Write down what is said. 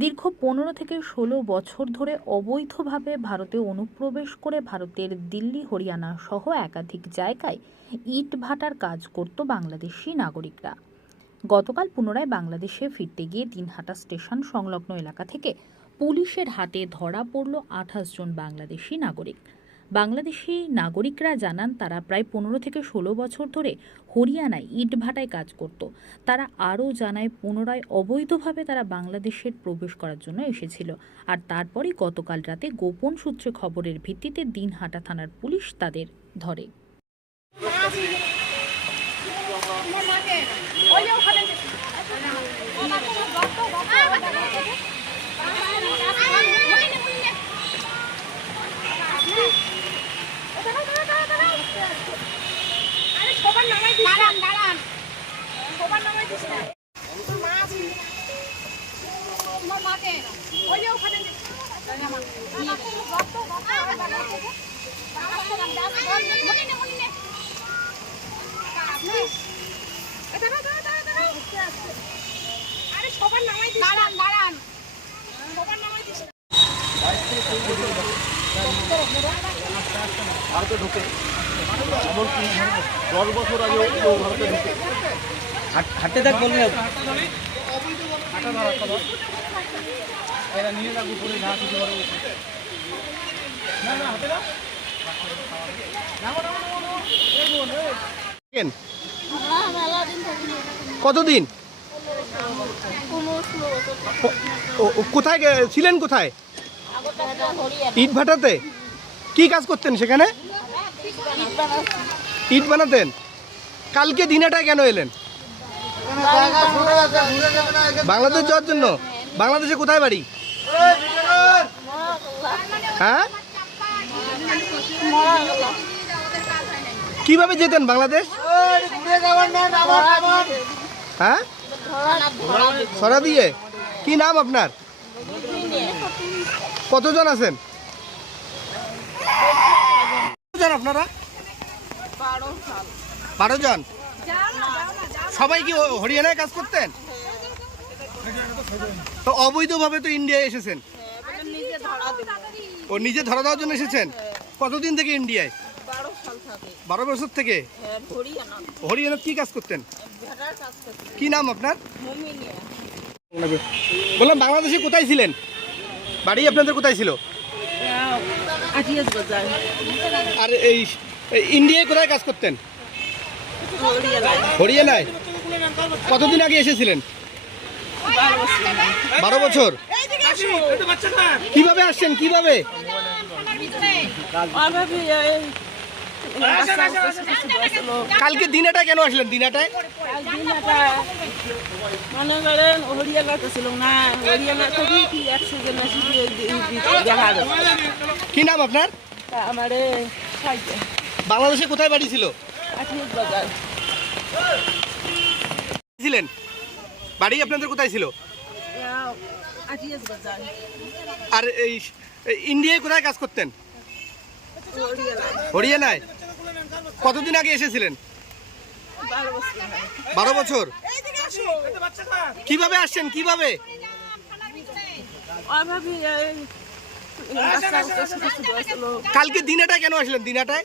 দীর্ঘ পনেরো থেকে ষোলো বছর ধরে অবৈধভাবে ভারতে অনুপ্রবেশ করে ভারতের দিল্লি, হরিয়ানা সহ একাধিক জায়গায় ইট ভাটার কাজ করত বাংলাদেশি নাগরিকরা। গতকাল পুনরায় বাংলাদেশে ফিরতে গিয়ে দিনহাটা স্টেশন সংলগ্ন এলাকা থেকে পুলিশের হাতে ধরা পড়ল আঠাশ জন বাংলাদেশি নাগরিক। বাংলাদেশি নাগরিকরা জানান, তারা প্রায় পনেরো থেকে ষোলো বছর ধরে হরিয়ানায় ইটভাটায় কাজ করত। তারা আরও জানায়, পুনরায় অবৈধভাবে তারা বাংলাদেশের প্রবেশ করার জন্য এসেছিল। আর তারপরই গতকাল রাতে গোপন সূত্রে খবরের ভিত্তিতে দিনহাটা থানার পুলিশ তাদের ধরে। ভারতে ঢুকে এমনকি দশ বছর আগে ভারতে ঢুকে হাঁটতে থাক বলবে। এরা নিয়ে যাব করে ঘাস দিতে পারব কতদিন? ও- ও কোথায় ছিলেন কোথায়? ইট ভাটাতে? কি কাজ করতেন সেখানে? ইট বানাতেন। কালকে দিনাটায় কেন এলেন? বাংলাদেশ যাওয়ার জন্য? বাংলাদেশে কোথায় বাড়ি? হ্যাঁ? কীভাবে যেতেন বাংলাদেশ? হ্যাঁ? সরা দিয়ে? কি নাম আপনার? কতজন আছেন? আপনারা? বারো জন। সবাই কি হরিয়ানায় কাজ করতেন? তো অবৈধভাবে তো ইন্ডিয়ায় এসেছেন? ও নিজে ধরা দেওয়ার জন্য এসেছেন? কতদিন থেকে ইন্ডিয়ায়? বারো বছর থেকে? হরিয়ানা কি কাজ করতেন? কি নাম আপনার? বললাম, বাংলাদেশে কোথায় ছিলেন? বাড়ি আপনাদের কোথায় ছিল? আর এই ইন্ডিয়ায় কোথায় কাজ করতেন? হরিয়ানায়। কতদিন আগে এসেছিলেন? বারো বছর? কীভাবে আসছেন? কীভাবে। কালকে দিনাটায় কেন আসলেন? দিনাটায়? মনে করেন হরিয়ানাতে ছিল না হরিয়ানা থেকে কি একশো জন কি নাম আপনার? আমার বাংলাদেশে কোথায় বাড়ি ছিল? ছিলেন? বাড়ি আপনাদের কোথায় ছিল? আর এই ইন্ডিয়ায় কোথায় কাজ করতেন? হরিয়ানায়? কতদিন আগে এসেছিলেন? বারো বছর। কীভাবে আসছেন? কীভাবে? কালকে দিনাটায় কেন আসলেন? দিনাটায়